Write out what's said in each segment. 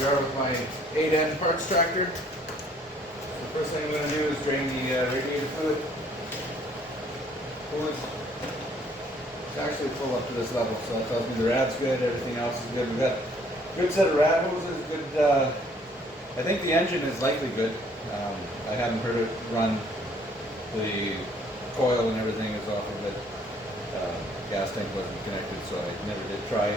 we are with my 8N parts tractor. The first thing I'm going to do is drain the radiator fluid. It's actually full up to this level, so that tells me the rad's good, everything else is good. We've got a good set of rad hoses, good, I think the engine is likely good. I haven't heard it run. The coil and everything is off of it. Gas tank wasn't connected, so I never did try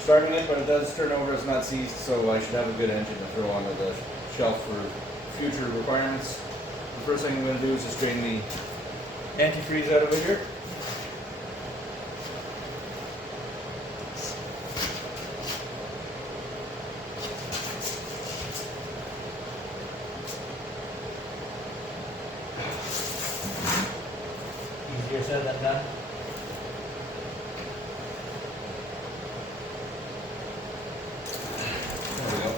starting it, but it does turn over, it's not seized, so I should have a good engine to throw onto the shelf for future requirements. The first thing I'm going to do is just drain the antifreeze out of it here. Easier said than done. There we go.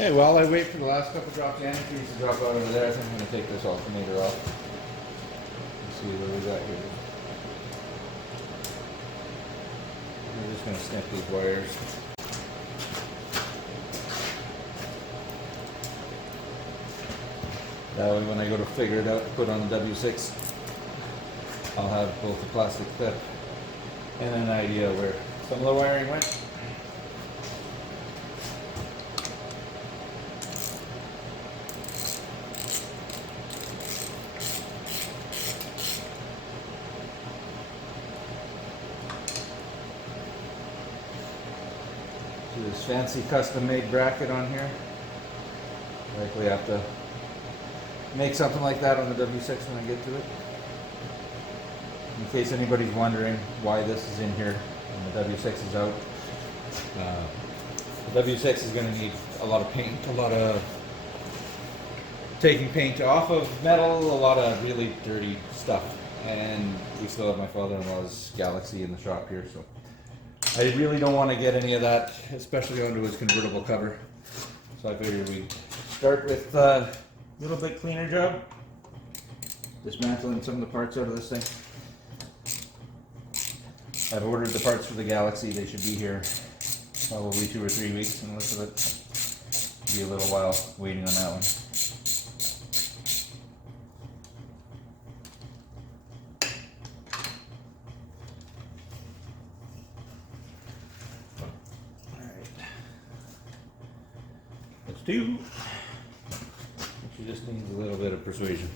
Okay, while I wait for the last couple drops of antifreeze to drop out over there, I think I'm going to take this alternator off. Let's see what we got here. I'm just going to snip these wires. That way when I go to figure it out to put on the W6, I'll have both the plastic clip and an idea where some of the wiring went. This fancy custom-made bracket on here. Likely have to make something like that on the W6 when I get to it. In case anybody's wondering why this is in here and the W6 is out. The W6 is going to need a lot of paint, a lot of taking paint off of metal, a lot of really dirty stuff. And we still have my father-in-law's Galaxy in the shop here, so I really don't want to get any of that, especially onto his convertible cover. So I figured we'd start with a little bit cleaner job. Dismantling some of the parts out of this thing. I've ordered the parts for the Galaxy. They should be here probably 2 or 3 weeks, and most of it be a little while waiting on that one. She just needs a little bit of persuasion.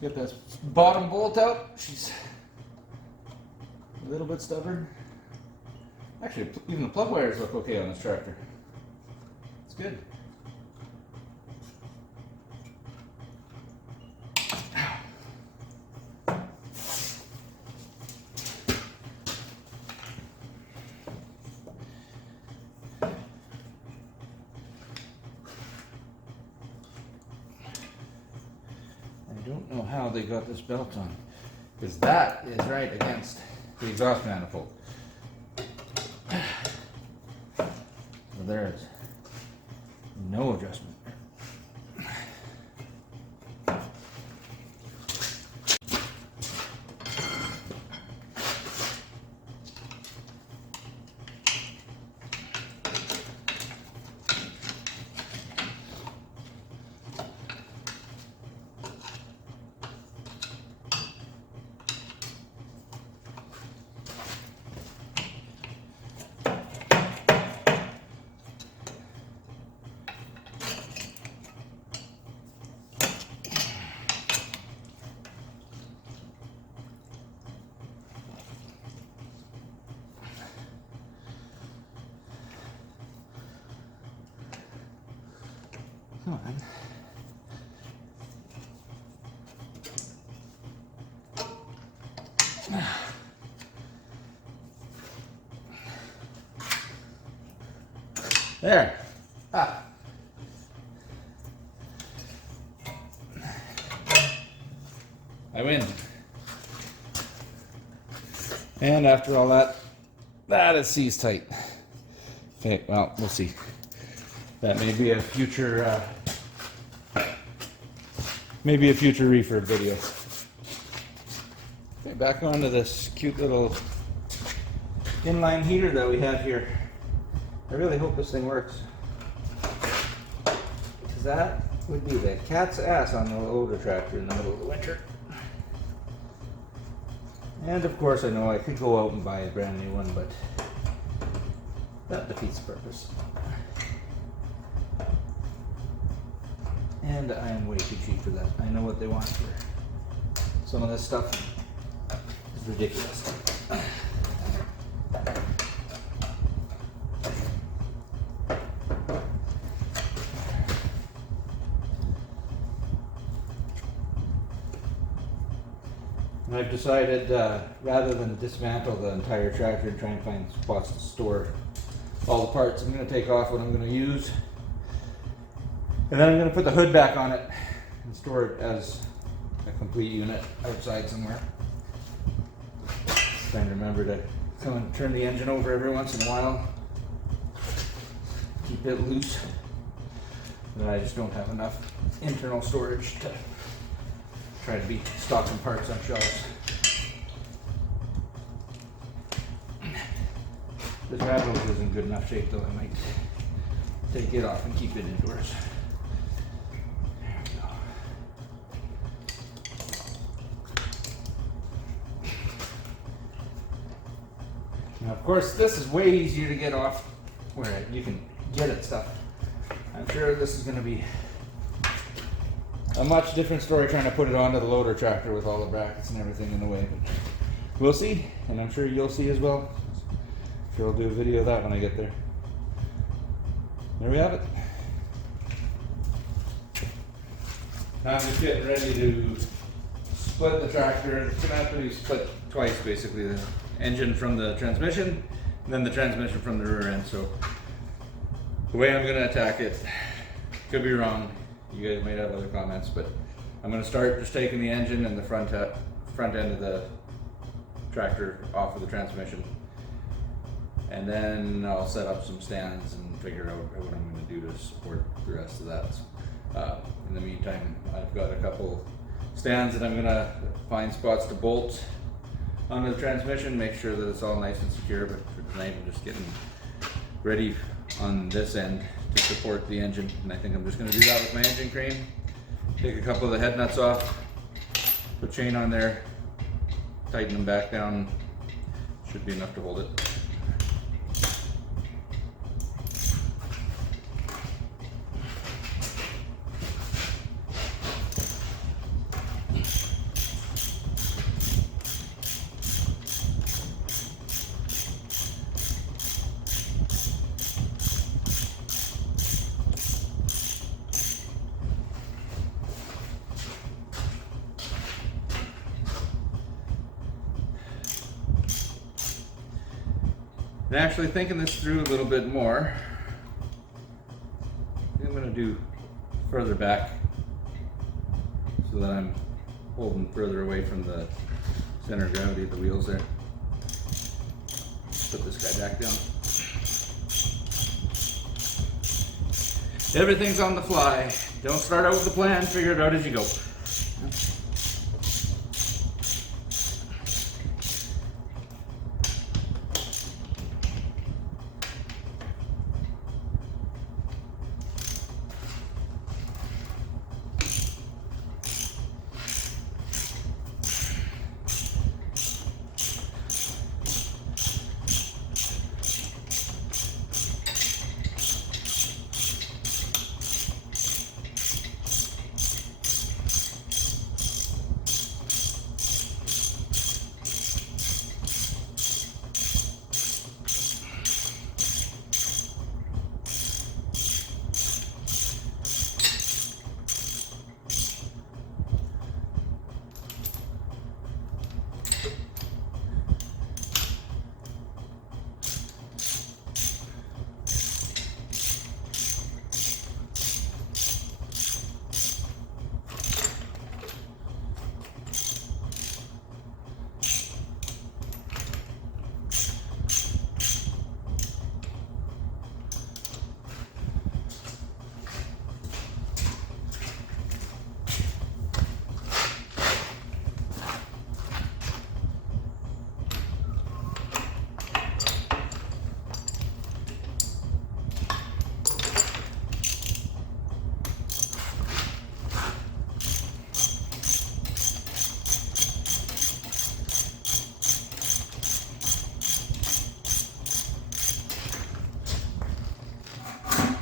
Get this bottom bolt out. She's a little bit stubborn. Actually, even the plug wires look okay on this tractor. It's good. I don't know how they got this belt on, because that is right against the exhaust manifold. So there's no adjustment. Come on. There. Ah. I win. And after all that, it sees tight. Okay, well, we'll see. That may be a future, refurb video. Okay, back onto this cute little inline heater that we have here. I really hope this thing works, because that would be the cat's ass on the loader tractor in the middle of the winter. And of course, I know I could go out and buy a brand new one, but that defeats the purpose. And I am way too cheap for that. I know what they want for some of this stuff is ridiculous. And I've decided, rather than dismantle the entire tractor and try and find spots to store all the parts, I'm going to take off what I'm going to use, and then I'm going to put the hood back on it and store it as a complete unit outside somewhere. Just trying to remember to come and turn the engine over every once in a while, keep it loose, and I just don't have enough internal storage to try to be stocking parts on shelves. This rad hose is in good enough shape though, I might take it off and keep it indoors. There we go. Now of course this is way easier to get off where you can get at stuff. I'm sure this is going to be a much different story trying to put it onto the loader tractor with all the brackets and everything in the way. But we'll see, and I'm sure you'll see as well. I'm sure I'll do a video of that when I get there. There we have it. Now I'm just getting ready to split the tractor. It's going to have to be split twice, basically. The engine from the transmission, and then the transmission from the rear end. So the way I'm going to attack it, could be wrong. You guys might have other comments, but I'm going to start just taking the engine and the front end of the tractor off of the transmission, and then I'll set up some stands and figure out what I'm going to do to support the rest of that. In the meantime, I've got a couple stands that I'm going to find spots to bolt onto the transmission, make sure that it's all nice and secure. But for tonight, I'm just getting ready on this end to support the engine, and I think I'm just going to do that with my engine crane. Take a couple of the head nuts off, put chain on there, tighten them back down. Should be enough to hold it. And actually thinking this through a little bit more, I'm going to do further back so that I'm holding further away from the center of gravity of the wheels there. Put this guy back down. Everything's on the fly. Don't start out with a plan, figure it out as you go.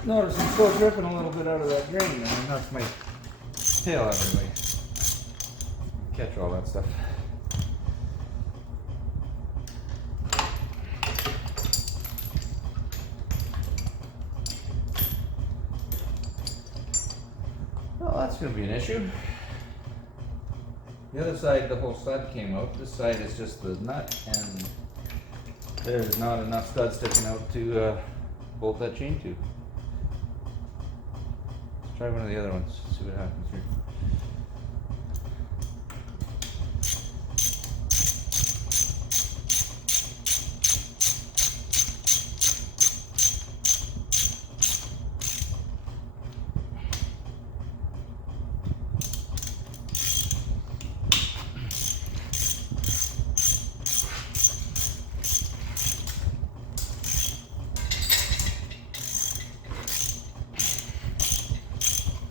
notice I'm still dripping a little bit out of that drain, and I knocked my tail out of the way. Catch all that stuff. Well, that's going to be an issue. The other side, the whole stud came out. This side is just the nut, and there's not enough stud sticking out to bolt that chain to. Let's try one of the other ones, see what happens here.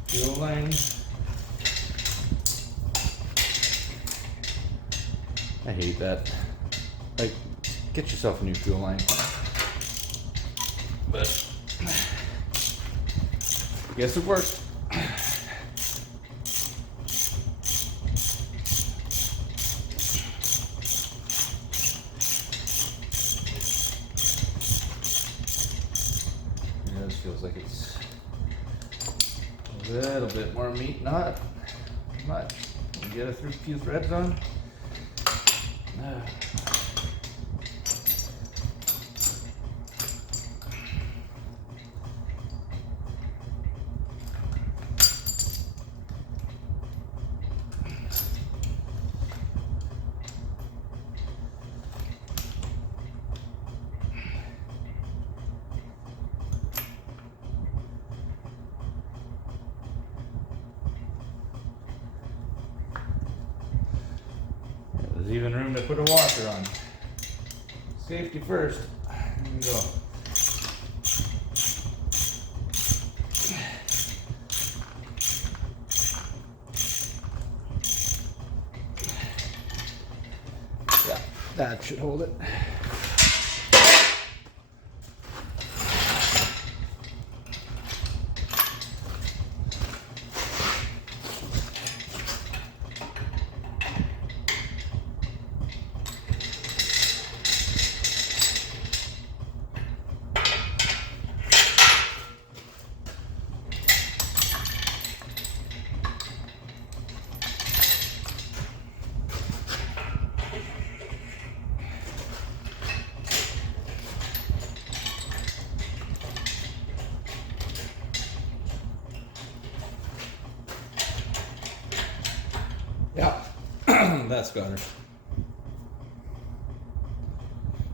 Fuel line. I hate that. Like, get yourself a new fuel line. But I guess it worked. Yeah, this feels like it's a little bit more meat, not much. You get a few threads on. There's even room to put a washer on. Safety first. Here we go. Yeah, that should hold it. Yeah, that's got her.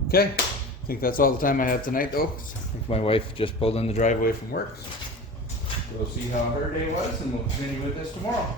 Okay, I think that's all the time I have tonight though. I think my wife just pulled in the driveway from work. So we'll see how her day was, and we'll continue with this tomorrow.